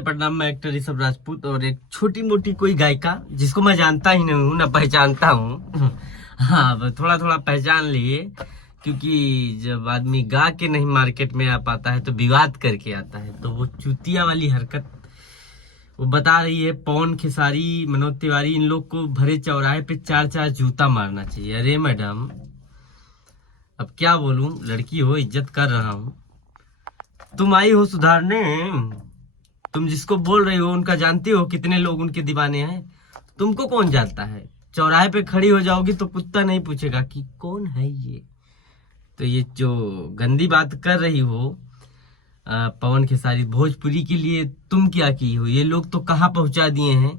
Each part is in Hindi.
प्रणाम, मैं एक्टर ऋषभ राजपूत और एक छोटी मोटी कोई गायिका जिसको मैं जानता ही नहीं हूँ ना पहचानता हूँ। हाँ, थोड़ा थोड़ा पहचान लिए, क्योंकि जब आदमी गा के नहीं मार्केट में आ पाता है तो विवाद करके आता है। तो वो चूतिया वाली हरकत वो बता रही है। पवन खेसारी, मनोज तिवारी, इन लोग को भरे चौराहे पे 4-4 जूता मारना चाहिए। अरे मैडम, अब क्या बोलूं, लड़की हो, इज्जत कर रहा हूँ। तुम आई हो सुधारने, तुम जिसको बोल रही हो उनका जानती हो कितने लोग उनके दीवाने हैं? तुमको कौन जानता है? चौराहे पे खड़ी हो जाओगी तो कुत्ता नहीं पूछेगा कि कौन है ये। तो ये जो गंदी बात कर रही हो पवन खेसारी, भोजपुरी के लिए तुम क्या की हो? ये लोग तो कहाँ पहुंचा दिए हैं।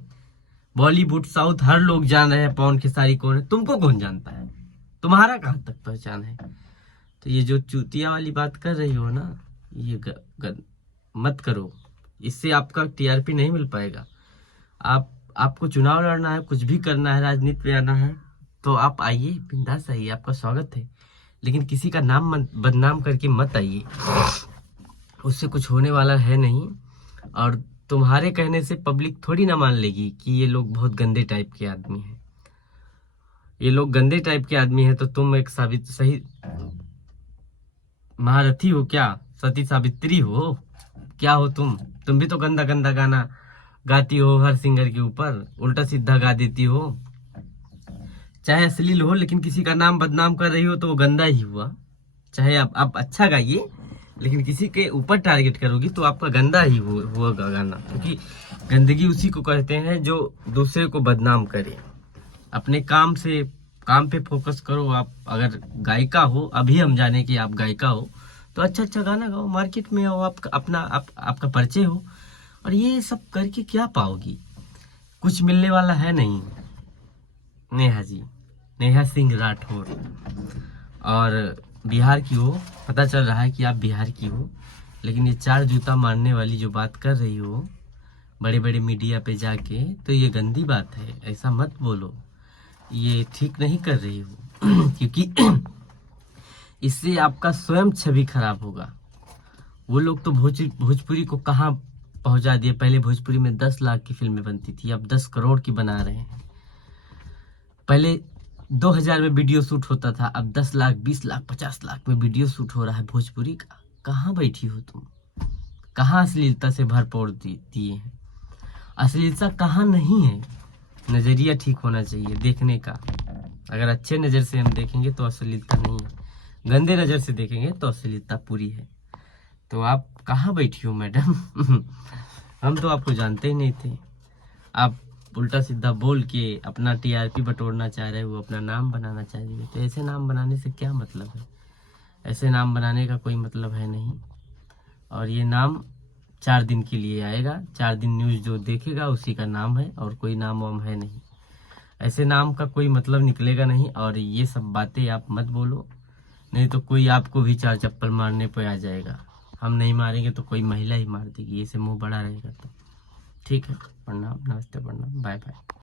बॉलीवुड, साउथ, हर लोग जान रहे हैं पवन खेसारी कौन है। तुमको कौन जानता है? तुम्हारा कहाँ तक पहचान है? तो ये जो चूतिया वाली बात कर रही हो ना, ये मत करो। इससे आपका टीआरपी नहीं मिल पाएगा। आपको चुनाव लड़ना है, कुछ भी करना है, राजनीति में आना है तो आप आइए, बिंदास आइए, आपका स्वागत है। लेकिन किसी का नाम बदनाम करके मत आइए, उससे कुछ होने वाला है नहीं। और तुम्हारे कहने से पब्लिक थोड़ी ना मान लेगी कि ये लोग बहुत गंदे टाइप के आदमी हैं। ये लोग गंदे टाइप के आदमी हैं तो तुम एक सही महारथी हो क्या? सती सावित्री हो क्या हो तुम भी तो गंदा गंदा गाना गाती हो, हर सिंगर के ऊपर उल्टा सीधा गा देती हो। चाहे अश्लील हो, लेकिन किसी का नाम बदनाम कर रही हो तो वो गंदा ही हुआ। चाहे आप अच्छा गाइए, लेकिन किसी के ऊपर टारगेट करोगी तो आपका गंदा ही होगा गाना। क्योंकि गंदगी उसी को कहते हैं जो दूसरे को बदनाम करे। अपने काम पे फोकस करो। आप अगर गायिका हो, अभी हम जाने कि आप गायिका हो, तो अच्छा गाना गाओ, मार्केट में आओ, आपका परिचय हो। और ये सब करके क्या पाओगी? कुछ मिलने वाला है नहीं। नेहा जी, नेहा सिंह राठौर, और बिहार की हो, पता चल रहा है कि आप बिहार की हो। लेकिन ये 4 जूता मारने वाली जो बात कर रही हो बड़े बड़े मीडिया पे जाके, तो ये गंदी बात है। ऐसा मत बोलो, ये ठीक नहीं कर रही हो। क्योंकि इससे आपका स्वयं छवि खराब होगा। वो लोग तो भोजपुरी को कहाँ पहुंचा दिए। पहले भोजपुरी में 10 लाख की फिल्में बनती थी, अब 10 करोड़ की बना रहे हैं। पहले 2000 में वीडियो शूट होता था, अब 10 लाख, 20 लाख, 50 लाख में वीडियो शूट हो रहा है भोजपुरी का। कहाँ बैठी हो तुम? कहाँ अश्लीलता से भरपूर दिए हैं? अश्लीलता कहाँ नहीं है? नजरिया ठीक होना चाहिए देखने का। अगर अच्छे नजर से हम देखेंगे तो अश्लीलता नहीं है, गंदे नजर से देखेंगे तो अश्लीलता पूरी है। तो आप कहाँ बैठी हो मैडम? हम तो आपको जानते ही नहीं थे। आप उल्टा सीधा बोल के अपना टीआरपी बटोरना चाह रहे हो, अपना नाम बनाना चाह रही हो। तो ऐसे नाम बनाने से क्या मतलब है? ऐसे नाम बनाने का कोई मतलब है नहीं। और ये नाम 4 दिन के लिए आएगा। 4 दिन न्यूज़ जो देखेगा उसी का नाम है, और कोई नाम वाम है नहीं। ऐसे नाम का कोई मतलब निकलेगा नहीं। और ये सब बातें आप मत बोलो, नहीं तो कोई आपको भी 4 चप्पल मारने पे आ जाएगा। हम नहीं मारेंगे तो कोई महिला ही मार देगी, ऐसे मुंह बड़ा रहेगा तो। ठीक है, प्रणाम, नमस्ते, प्रणाम, बाय बाय।